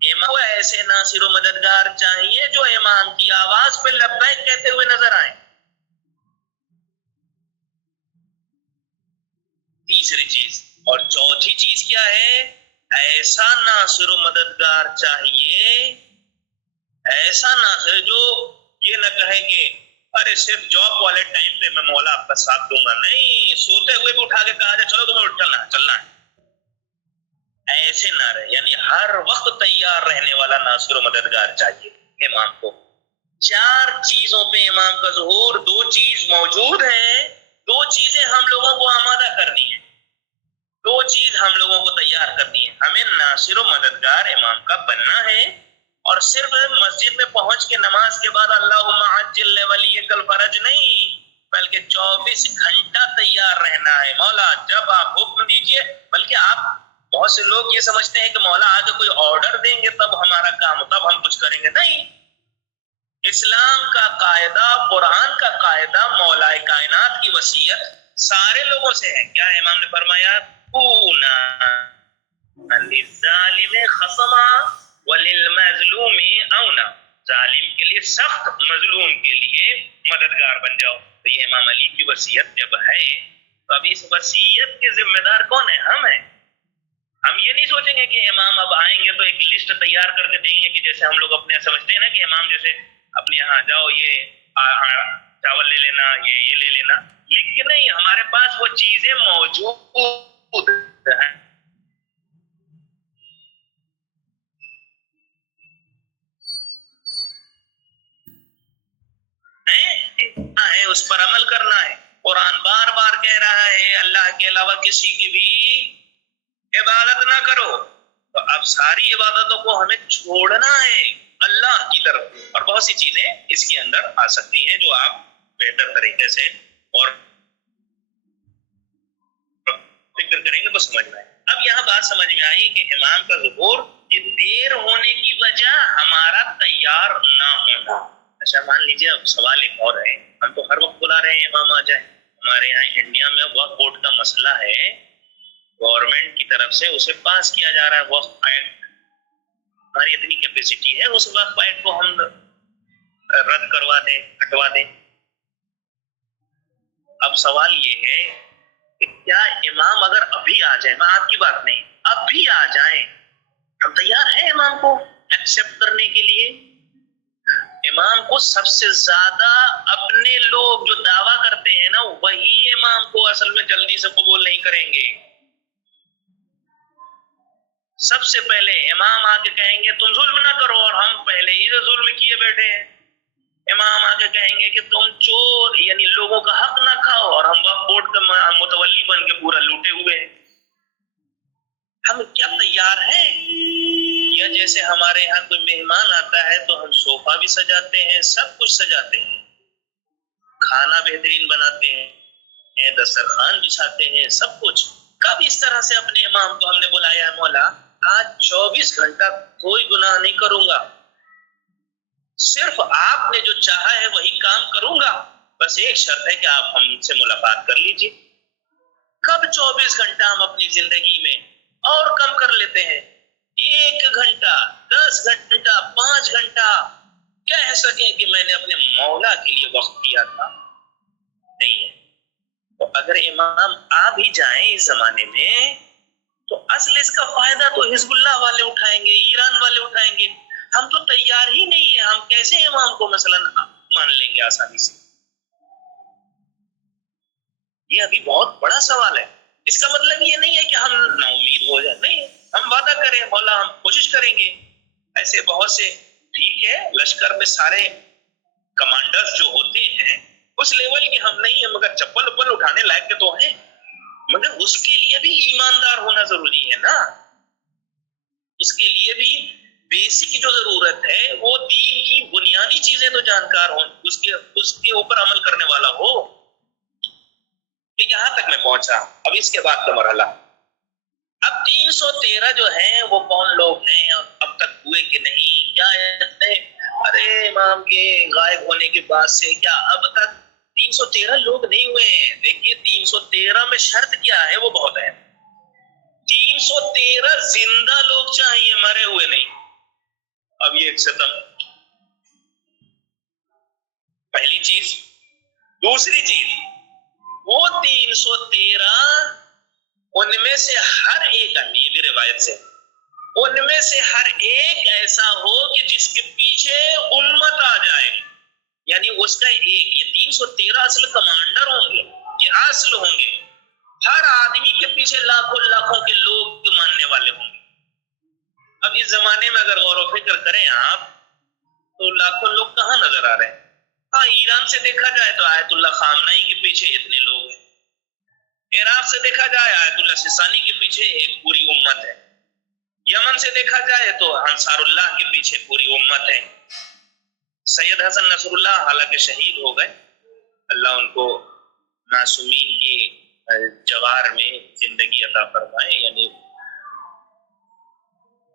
امام کو ایسے ناصر و مددگار چاہیے جو امام کی آواز پہ لبیک کہتے ہوئے نظر آئیں. تیسری چیز. اور چوتھی چیز کیا ہے؟ ایسا ناصر و مددگار چاہیے، ایسا ناصر جو یہ نہ کہے کہ ارے صرف جاب والے ٹائم پہ میں مولا آپ کا ساتھ دوں گا. نہیں، سوتے ہوئے بھی اٹھا کے کہا جائے چلو تمہیں چلنا ہے. ایسے نہ رہے، یعنی ہر وقت تیار رہنے والا ناصر و مددگار چاہیے امام کو. 4 چیزوں پہ امام کا ظہور. 2 چیز موجود ہیں، 2 چیزیں ہم لوگوں کو آمادہ کرنی ہے، 2 چیز ہم لوگوں کو تیار کرنی ہے. ہمیں ناصر و مددگار امام کا بننا ہے، اور صرف مسجد میں پہنچ کے نماز کے بعد اللہم عجل لولیک الفرج نہیں، بلکہ 24 گھنٹہ تیار رہنا ہے. مولا جب آپ حکم دیجئے، بلکہ آپ بہت سے لوگ یہ سمجھتے ہیں کہ مولا آگے کوئی آرڈر دیں گے تب ہمارا کام، تب ہم کچھ کریں گے. نہیں، اسلام کا قاعدہ، قرآن کا قاعدہ، مولا کائنات کی وصیت سارے لوگوں سے ہے. کیا امام نے فرمایا؟ کونا للظالم خصما وللمظلوم اونا. ظالم کے لیے سخت، مظلوم کے لیے مددگار بن جاؤ. تو یہ امام علی کی وصیت جب ہے تو اب اس وصیت کے ذمہ دار کون ہیں؟ ہم ہیں. ہم یہ نہیں سوچیں گے کہ امام اب آئیں گے تو ایک لسٹ تیار کر کے دیں گے کہ جیسے ہم لوگ اپنے سمجھتے ہیں نا کہ امام جیسے اپنے یہاں جاؤ یہ چاول لے لینا، یہ لے لینا، لکھ کے نہیں. ہمارے پاس وہ چیزیں موجود ہیں. اس پر عمل کرنا ہے. قرآن بار بار کہہ رہا ہے اللہ کے علاوہ کسی کی بھی عبادت نہ کرو. تو اب ساری عبادتوں کو ہمیں چھوڑنا ہے اللہ کی طرف، اور بہت سی چیزیں اس کے اندر آ سکتی ہیں جو آپ بہتر طریقے سے اور فکر کریں گے تو سمجھ میں آئے. اب یہاں بات سمجھ میں آئی کہ امام کا ظہور کہ دیر ہونے کی وجہ ہمارا تیار نہ ہونا. اچھا مان لیجیے اب سوال ایک اور ہے، ہم تو ہر وقت بلا رہے ہیں امام آ جائے. ہمارے یہاں انڈیا میں وقف بورڈ کا مسئلہ ہے، گورنمنٹ کی طرف سے اسے پاس کیا جا رہا ہے وقف ایکٹ. ہماری اتنی کیپیسٹی ہے اس وقف ایکٹ کو ہم رد کروا دیں، ہٹوا دیں. اب سوال یہ ہے کہ کیا امام اگر ابھی آ جائیں، میں آپ کی بات نہیں، اب بھی آ جائیں، ہم تیار ہیں امام کو ایکسپٹ کرنے کے لیے. امام کو سب سے زیادہ اپنے لوگ جو دعویٰ کرتے ہیں نا وہی امام کو اصل میں جلدی سے قبول نہیں کریں گے. سب سے پہلے امام آ کے کہیں گے تم ظلم نہ کرو، اور ہم پہلے ہی ظلم کیے بیٹھے ہیں. امام آگے کہیں گے کہ تم چور، یعنی لوگوں کا حق نہ کھاؤ، اور ہم وقف بورڈ کا متولی بن کے پورا لوٹے ہوئے ہیں. ہم کیا تیار ہیں؟ یا جیسے ہمارے یہاں کوئی مہمان آتا ہے تو ہم صوفہ بھی سجاتے ہیں، سب کچھ سجاتے ہیں، کھانا بہترین بناتے ہیں، دسترخوان بچھاتے ہیں، سب کچھ. کب اس طرح سے اپنے امام کو ہم نے بلایا ہے مولا آج 24 گھنٹہ کوئی گناہ نہیں کروں گا، صرف آپ نے جو چاہا ہے وہی کام کروں گا، بس ایک شرط ہے کہ آپ ہم سے ملاقات کر لیجیے. کب 24 گھنٹہ ہم اپنی زندگی میں اور کم کر لیتے ہیں، 1 گھنٹہ 10 گھنٹہ 5 گھنٹہ کہہ سکیں کہ میں نے اپنے مولا کے لیے وقت کیا تھا؟ نہیں ہے. تو اگر امام آ بھی جائیں اس زمانے میں تو اصل اس کا فائدہ تو حزب اللہ والے اٹھائیں گے، ایران والے اٹھائیں گے. ہم تو تیار ہی نہیں ہیں، ہم کیسے امام کو مثلا مان لیں گے آسانی سے؟ یہ ابھی بہت بڑا سوال ہے. اس کا مطلب یہ نہیں ہے کہ ہم نا امید ہو جائیں، نہیں، ہم وعدہ کریں مولا ہم کوشش کریں گے. ایسے بہت سے، ٹھیک ہے لشکر میں سارے کمانڈرز جو ہوتے ہیں اس لیول کے ہم نہیں ہیں، مگر چپل اپل اٹھانے لائق کے تو ہیں، مگر اس کے لیے بھی ایماندار ہونا ضروری ہے نا. اس کے لیے بھی بیسک جو ضرورت ہے وہ دین کی بنیادی چیزیں تو جانکار ہوں، اس کے اوپر عمل کرنے والا ہو. یہاں تک میں پہنچا. اب اس کے بعد کا مرحلہ، اب 313 جو ہیں وہ کون لوگ ہیں اور اب تک ہوئے کہ نہیں؟ کیا ہے؟ ارے امام کے غائب ہونے کے بعد سے کیا اب تک 313 لوگ نہیں ہوئے ہیں؟ دیکھیے 313 میں شرط کیا ہے وہ بہت ہے. 313 زندہ لوگ چاہیے، مرے ہوئے نہیں. اب یہ ایک ستم، پہلی چیز. دوسری چیز، وہ 313 ان میں سے ہر ایک، یہ بھی روایت سے، ان میں سے ہر ایک ایسا ہو کہ جس کے پیچھے امت آ جائے، یعنی اس کا ایک، یہ 313 اصل کمانڈر ہوں گے، یہ اصل ہوں گے، ہر آدمی کے پیچھے لاکھوں لاکھوں کے لوگ ماننے والے ہوں گے. اب اس زمانے میں اگر غور و فکر کریں آپ تو لاکھوں لوگ کہاں نظر آ رہے ہیں؟ ہاں ایران سے دیکھا جائے تو آیت اللہ خامنائی کے پیچھے اتنے لوگ ہیں، عراق سے دیکھا جائے آیت اللہ سستانی کے پیچھے ایک پوری امت ہے، یمن سے دیکھا جائے تو انصار اللہ کے پیچھے پوری امت ہے. سید حسن نصر اللہ حالانکہ شہید ہو گئے، اللہ ان کو معصومین کی جوار میں زندگی عطا فرمائے. یعنی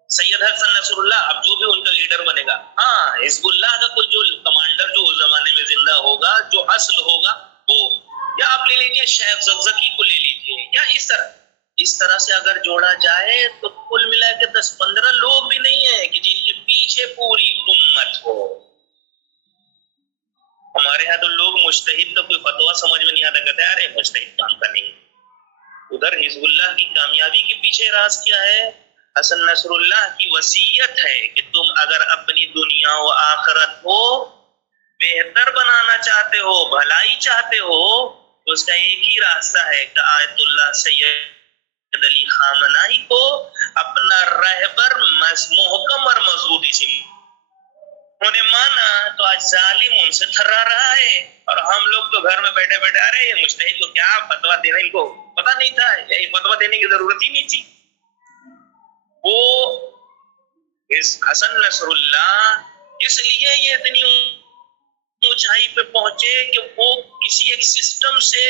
سید حسن نصر اللہ اب جو بھی ان کا لیڈر بنے گا، ہاں حزب اللہ کا کوئی جو کمانڈر جو اس زمانے میں زندہ ہوگا، جو اصل ہوگا وہ، یا آپ لے لیجئے شیخ زکزکی کو لے لیجئے، یا اس طرح سے اگر جوڑا جائے تو کل ملا کے 10-15 لوگ بھی نہیں ہیں کہ جن کے پیچھے پوری امت ہو. ہمارے یہاں تو لوگ مجتہد کا کوئی فتویٰ سمجھ میں نہیں آتا، کہتے ہیں ارے مجتہد کام کا نہیں. ادھر حزب اللہ کی کامیابی کے پیچھے راز کیا ہے؟ حسن نصر اللہ کی وصیت ہے کہ تم اگر اپنی دنیا و آخرت کو بہتر بنانا چاہتے ہو، بھلائی چاہتے ہو، تو اس کا ایک ہی راستہ ہے کہ آیت اللہ سید علی خامنائی کو اپنا رہبر محکم اور مضبوطی سے انہوں نے مانا تو آج ظالم ان سے تھرا رہا ہے، اور ہم لوگ تو گھر میں بیٹھے بیٹھے ارے یہ مجتہد کو کیا فتویٰ دینا، ان کو پتہ نہیں تھا، یہ فتویٰ دینے کی ضرورت ہی نہیں تھی. وہ حسن نصر اللہ اس لیے یہ اتنی اونچائی پہ پہنچے کہ وہ کسی ایک سسٹم سے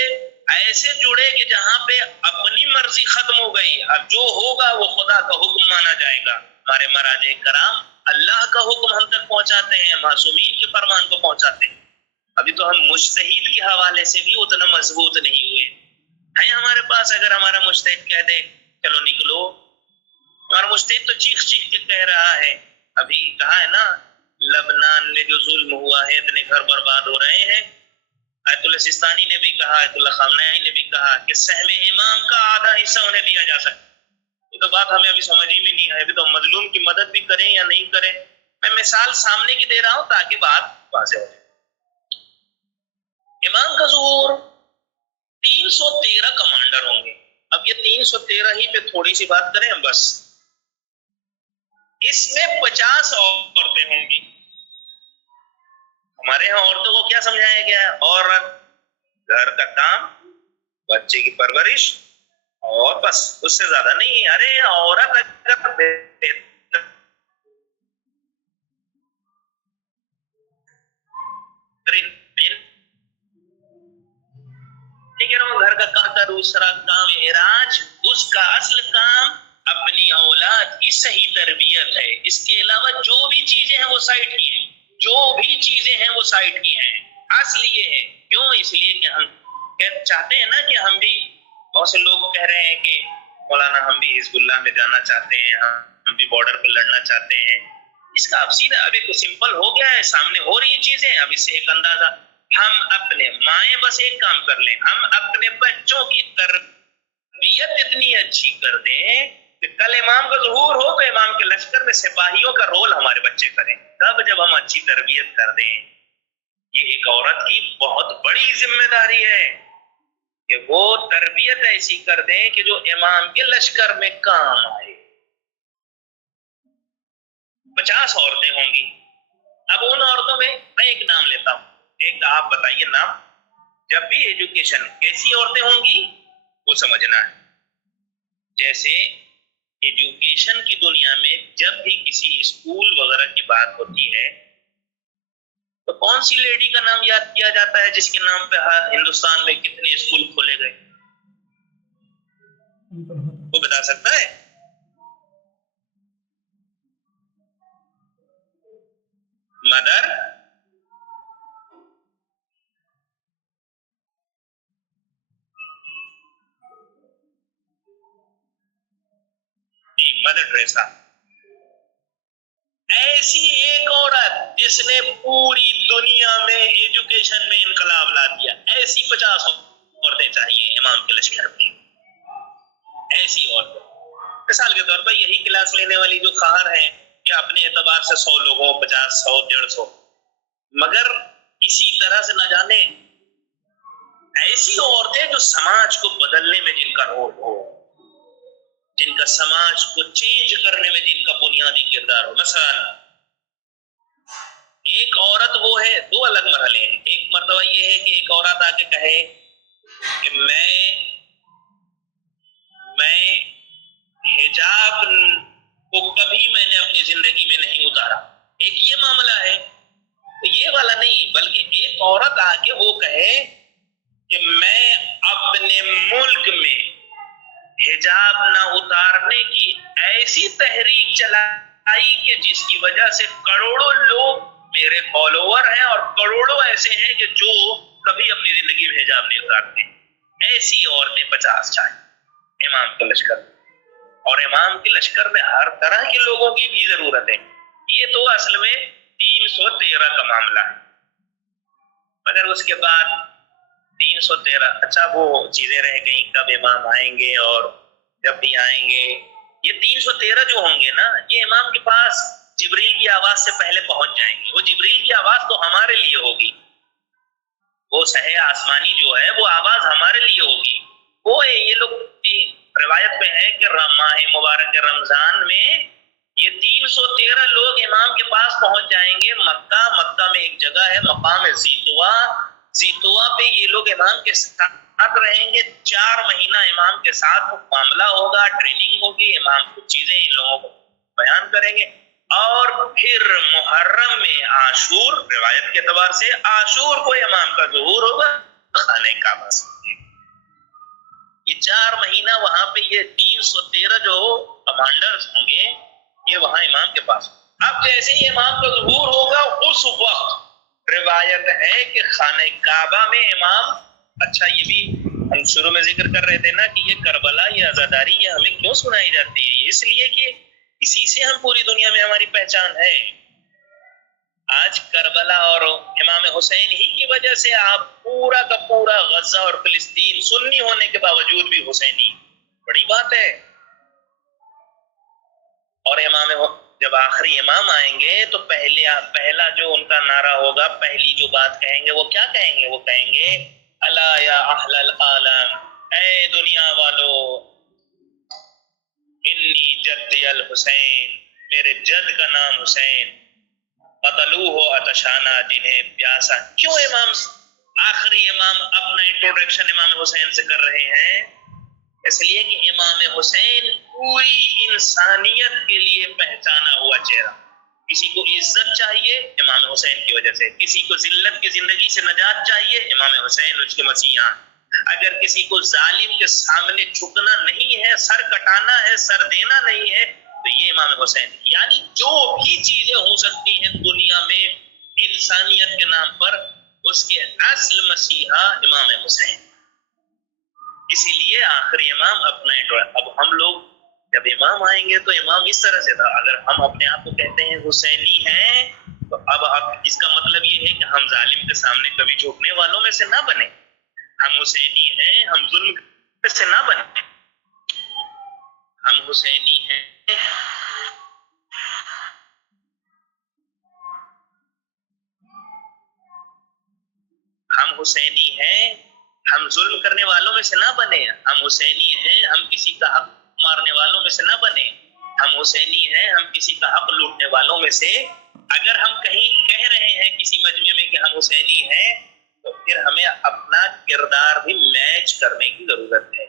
ایسے جڑے کہ جہاں پہ اپنی مرضی ختم ہو گئی، اب جو ہوگا وہ خدا کا حکم مانا جائے گا. ہمارے مراجع کرام اللہ کا حکم ہم تک پہنچاتے ہیں، معصومین کے فرمان کو پہنچاتے ہیں. ابھی تو ہم مجتہد کے حوالے سے بھی اتنا مضبوط نہیں ہوئے ہیں. ہمارے پاس اگر ہمارا مجتہد کہہ دے چلو نکلو، ہمارا مجتہد تو چیخ چیخ کے کہہ رہا ہے، ابھی کہا ہے نا لبنان میں جو ظلم ہوا ہے اتنے گھر برباد ہو رہے ہیں. آیت اللہ سستانی نے بھی کہا، آیت اللہ خامنائی نے بھی کہا کہ سہم امام کا آدھا حصہ انہیں دیا جا سکتا. یہ تو بات ہمیں ابھی سمجھ ہی میں نہیں ہے، ابھی تو مظلوم کی مدد بھی کریں یا نہیں کریں. میں مثال سامنے کی دے رہا ہوں تاکہ بات واضح ہو جائے. امام کا ظہور 313 کمانڈر ہوں گے. اب یہ 313 ہی پہ تھوڑی سی بات کریں بس. اس میں 50 عورتیں ہوں گی. ہمارے ہاں عورتوں کو کیا سمجھایا گیا ہے؟ عورت گھر کا کام، بچے کی پرورش، اور بس، اس سے زیادہ نہیں. ارے عورت اگر گھر کا کام کا دوسرا کام معراج، اس کا اصل کام اپنی اولاد کی صحیح تربیت ہے. اس کے علاوہ جو بھی چیزیں ہیں وہ سائٹ کی ہیں، جو بھی چیزیں ہیں وہ سائٹ کی ہیں. اصل یہ ہے. کیوں؟ اس لیے کہ ہم چاہتے ہیں نا کہ ہم بھی، بہت سے لوگ کہہ رہے ہیں کہ مولانا ہم بھی حزب اللہ میں جانا چاہتے ہیں، ہم بھی بارڈر پہ لڑنا چاہتے ہیں. اس کا اب سیدھا اب ایک سمپل ہو گیا ہے، سامنے ہو رہی چیزیں. اب اس سے ایک اندازہ، ہم اپنے مائیں بس ایک کام کر لیں، ہم اپنے بچوں کی تربیت اتنی اچھی کر دیں کہ کل امام کا ظہور ہو تو امام کے لشکر میں سپاہیوں کا رول ہمارے بچے کریں. تب جب ہم اچھی تربیت کر دیں. یہ ایک عورت کی بہت بڑی ذمہ داری ہے کہ وہ تربیت ایسی کر دیں کہ جو امام کے لشکر میں کام آئے. 50 عورتیں ہوں گی. اب ان عورتوں میں ایک نام لیتا ہوں، ایک آپ بتائیے نام. جب بھی ایجوکیشن، کیسی عورتیں ہوں گی وہ سمجھنا ہے. جیسے ایجوکیشن کی دنیا میں جب بھی کسی اسکول وغیرہ کی بات ہوتی ہے تو کون سی لیڈی کا نام یاد کیا جاتا ہے جس کے نام پہ ہندوستان میں کتنے اسکول کھولے گئے؟ وہ بتا سکتا ہے؟ Mother mother Teresa. ایسی ایک عورت جس نے پوری دنیا میں ایجوکیشن میں انقلاب لا دیا. ایسی 50 عورتیں چاہیے امام کے لشکر میں. ایسی عورتیں. مثال کے طور پر یہی کلاس لینے والی جو خواہر ہیں، یا اپنے اعتبار سے 100 لوگوں، 50، 100، 150، مگر اسی طرح سے نہ جانے ایسی عورتیں جو سماج کو بدلنے میں جن کا رول ہو، جن کا سماج کو چینج کرنے میں جن کا بنیادی کردار ہو. مثلا ایک عورت وہ ہے، دو الگ مرحلے ہیں. ایک مرتبہ یہ ہے کہ ایک عورت آ کے کہے کہ میں حجاب کو کبھی میں نے اپنی زندگی میں نہیں اتارا. ایک یہ معاملہ ہے. تو یہ والا نہیں، بلکہ ایک عورت آ کے وہ کہے کہ میں اپنے ملک میں حجاب نہ اتارنے کی ایسی تحریک چلائی کہ جس کی وجہ سے کروڑوں لوگ میرے فالوور ہیں اور کروڑوں ایسے ہیں کہ جو کبھی اپنی زندگی میں حجاب نہیں اتارتے. ایسی عورتیں 50 چاہیے امام کے لشکر میں. اور امام کے لشکر میں ہر طرح کے لوگوں کی بھی ضرورت ہے. یہ تو اصل میں 313 کا معاملہ ہے. مگر اس کے بعد 313، اچھا وہ چیزیں رہ گئیں کب امام آئیں گے، اور جب بھی آئیں گے یہ 313 جو ہوں گے نا، یہ امام کے پاس جبریل کی آواز سے پہلے پہنچ جائیں گے. وہ جبریل کی آواز تو ہمارے لیے ہوگی، وہ سہے آسمانی جو ہے وہ آواز ہمارے لیے ہوگی. وہ یہ لوگ روایت میں ہے کہ ماہ مبارک رمضان میں یہ 313 لوگ امام کے پاس پہنچ جائیں گے. مکہ میں ایک جگہ ہے مقام زیتوا پہ یہ لوگ امام کے ساتھ رہیں گے. 4 مہینہ امام کے ساتھ معاملہ ہوگا، ٹریننگ ہوگی. امام کچھ چیزیں ان لوگوں کو بیان کریں گے. اور پھر محرم میں عاشور، روایت کے اعتبار سے عاشور کو امام کا ظہور ہوگا خانہ کعبہ سے. یہ 4 مہینہ وہاں پہ یہ 313 جو کمانڈرز ہوں گے یہ وہاں امام کے پاس. اب جیسے ہی امام کا ظہور ہوگا اس وقت روایت ہے کہ خانہ کعبہ میں امام، اچھا یہ بھی ہم شروع میں ذکر کر رہے تھے نا کہ یہ کربلا، یہ عزاداری، یہ ہمیں کیوں سنائی جاتی ہے؟ اس لیے کہ اسی سے ہم پوری دنیا میں ہماری پہچان ہے. آج کربلا اور امام حسین ہی کی وجہ سے آپ پورا کا پورا غزہ اور فلسطین سنی ہونے کے باوجود بھی حسینی، بڑی بات ہے. اور امام جب آخری امام آئیں گے تو پہلا جو ان کا نعرہ ہوگا، پہلی جو بات کہیں گے وہ کیا کہیں گے؟ وہ کہیں گے الا یا اہل العالم، اے دنیا والو، انی جدی الحسین، میرے جد کا نام حسین، قتلوہ پہچانا، جنہیں پیاسا. کیوں امام آخری امام اپنا انٹروڈکشن امام حسین سے کر رہے ہیں؟ اس لیے کہ امام حسین پوری انسانیت کے لیے پہچانا ہوا چہرہ. کسی کو عزت چاہیے امام حسین کی وجہ سے، کسی کو ذلت کی زندگی سے نجات چاہیے امام حسین اس کے مسیحا. اگر کسی کو ظالم کے سامنے جھکنا نہیں ہے، سر کٹانا ہے، سر دینا نہیں ہے، تو یہ امام حسین. یعنی جو بھی چیزیں ہو سکتی ہیں دنیا میں انسانیت کے نام پر، اس کے اصل مسیحا امام حسین. اسی لیے آخری امام اپنا اب ہم لوگ جب امام آئیں گے تو امام اس طرح سے تھا. اگر ہم اپنے آپ کو کہتے ہیں حسینی ہیں تو اب اس کا مطلب یہ ہے کہ ہم ظالم کے سامنے کبھی جھکنے والوں میں سے نہ بنے. ہم حسینی ہیں، ہم ظلم سے نہ بنے. ہم حسینی ہیں، ہم حسینی ہیں، ہم ظلم کرنے والوں میں سے نہ بنے. ہم حسینی ہیں، ہم کسی کا حق مارنے والوں میں سے نہ بنے. ہم حسینی ہیں، ہم کسی کا حق لوٹنے والوں میں سے. اگر ہم کہیں کہہ رہے ہیں کسی مجمع میں کہ ہم حسینی ہیں، تو پھر ہمیں اپنا کردار بھی میچ کرنے کی ضرورت ہے.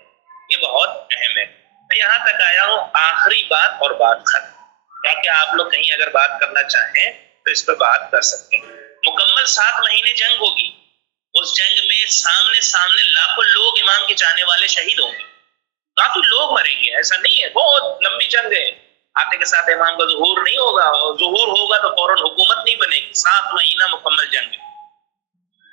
یہ بہت اہم ہے. میں یہاں تک آیا ہوں، آخری بات اور بات ختم. تاکہ آپ لوگ کہیں اگر بات کرنا چاہیں تو اس پہ بات کر سکتے ہیں. مکمل 7 مہینے جنگ ہوگی. اس جنگ میں سامنے لاکھوں لوگ امام کے چاہنے والے شہید ہوں گے. کافی لوگ مریں گے، ایسا نہیں ہے. بہت لمبی جنگ ہے. آتے کے ساتھ امام کا ظہور نہیں ہوگا، اور ظہور ہوگا تو فوراً حکومت نہیں بنے گی. 7 مہینہ مکمل جنگ ہے.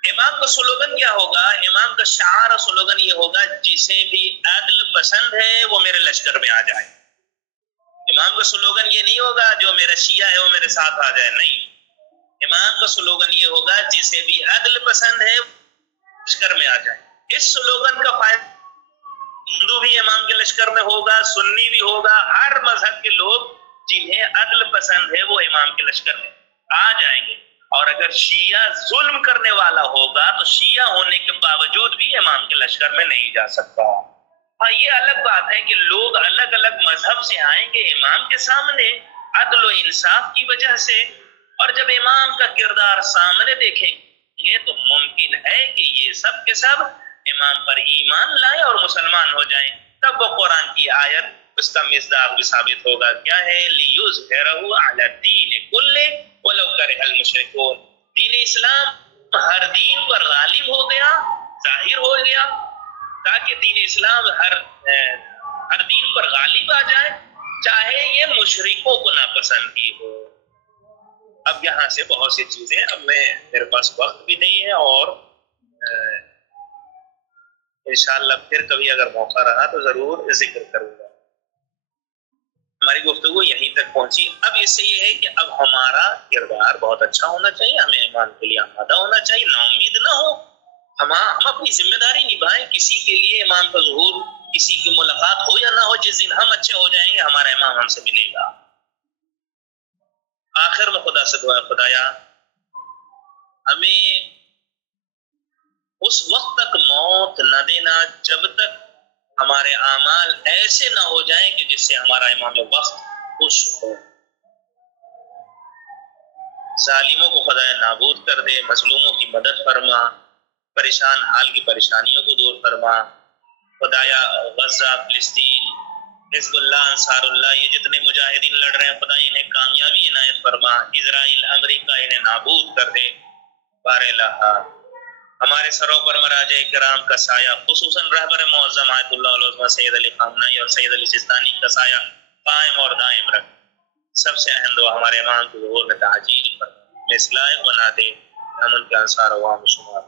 امام کا سلوگن کیا ہوگا؟ امام کا شعار اور سلوگن یہ ہوگا، جسے بھی عدل پسند ہے وہ میرے لشکر میں آ جائے. امام کا سلوگن یہ نہیں ہوگا جو میرا شیعہ ہے وہ میرے ساتھ آ جائے. نہیں، امام کا سلوگن یہ ہوگا جسے بھی عدل پسند ہے لشکر میں آ جائے. اس سلوگن کا فائدہ ہندو بھی امام کے لشکر میں ہوگا، سنی بھی ہوگا. ہر مذہب کے لوگ جنہیں عدل پسند ہے وہ امام کے لشکر میں آ جائیں گے. اور اگر شیعہ ظلم کرنے والا ہوگا تو شیعہ ہونے کے باوجود بھی امام کے لشکر میں نہیں جا سکتا. ہاں، یہ الگ بات ہے کہ لوگ الگ الگ مذہب سے آئیں گے امام کے سامنے عدل و انصاف کی وجہ سے، اور جب امام کا کردار سامنے دیکھیں گے تو ممکن ہے کہ یہ سب کے سب امام پر ایمان لائیں اور مسلمان ہو جائیں. تب وہ قرآن کی آیت اس کا مصداق بھی ثابت ہوگا. کیا ہے؟ لِيُظْهِرَهُ عَلَى الدِّينِ كُلِّهِ وَلَوْ كَرِهَ الْمُشْرِكُونَ. دین اسلام ہر دین پر غالب ہو گیا، ظاہر ہو گیا، تاکہ دین اسلام ہر دین پر غالب آ جائے، چاہے یہ مشرکوں کو ناپسند ہی ہو. اب یہاں سے بہت سی چیزیں، اب میرے پاس وقت بھی نہیں ہے، اور انشاءاللہ پھر کبھی اگر موقع رہا تو ضرور ذکر کروں گا. ہماری گفتگو یہیں تک پہنچی. اب اس سے یہ ہے کہ اب ہمارا کردار بہت اچھا ہونا چاہیے، ہمیں ایمان کے لیے آمادہ ہونا چاہیے، نا امید نہ ہو. ہم اپنی ذمہ داری نبھائیں. کسی کے لیے امام کا ظہور، کسی کی ملاقات ہو یا نہ ہو، جس دن ہم اچھے ہو جائیں گے ہمارا امام ہم سے ملے گا. آخر میں خدا سے دعا، خدایا ہمیں اس وقت تک موت نہ دینا جب تک ہمارے اعمال ایسے نہ ہو جائیں کہ جس سے ہمارا امام وقت خوش ہو. ظالموں کو خدا نابود کر دے، مظلوموں کی مدد فرما، پریشان حال کی پریشانیوں کو دور فرما. خدایا غزہ، فلسطین، حزب اللہ، انصار اللہ، یہ جتنے مجاہدین لڑ رہے ہیں خدا انہیں کامیابی عنایت فرما. اسرائیل، امریکہ انہیں نابود کر دے. بار الہ ہمارے سروں پر مراجع کرام کا سایہ، خصوصاً رہبر معظم آیت اللہ علیہ سید علی خامنہئی اور سید علی سستانی کا سایہ قائم اور دائم رکھ. سب سے اہم دعا ہمارے امام کے ظہور میں تعجیل پر اصلاح بنا دے. ہم ان کے انصار عوام شمار